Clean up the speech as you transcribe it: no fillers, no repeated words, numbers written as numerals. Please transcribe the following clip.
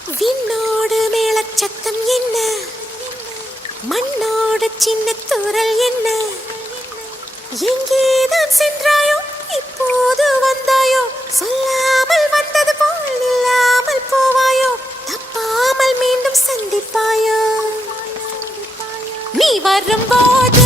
விண்ணோடு மேளச்சத்தம் என்ன, மண்ணோடு சின்ன தூரல் என்ன, எங்கேதான் சென்றாயோ இப்போது வந்தாயோ, சொல்லாமல் வந்தது போல் இல்லாமல் போவாயோ, தப்பாமல் மீண்டும் சந்திப்பாயோ, நீ வரும்போது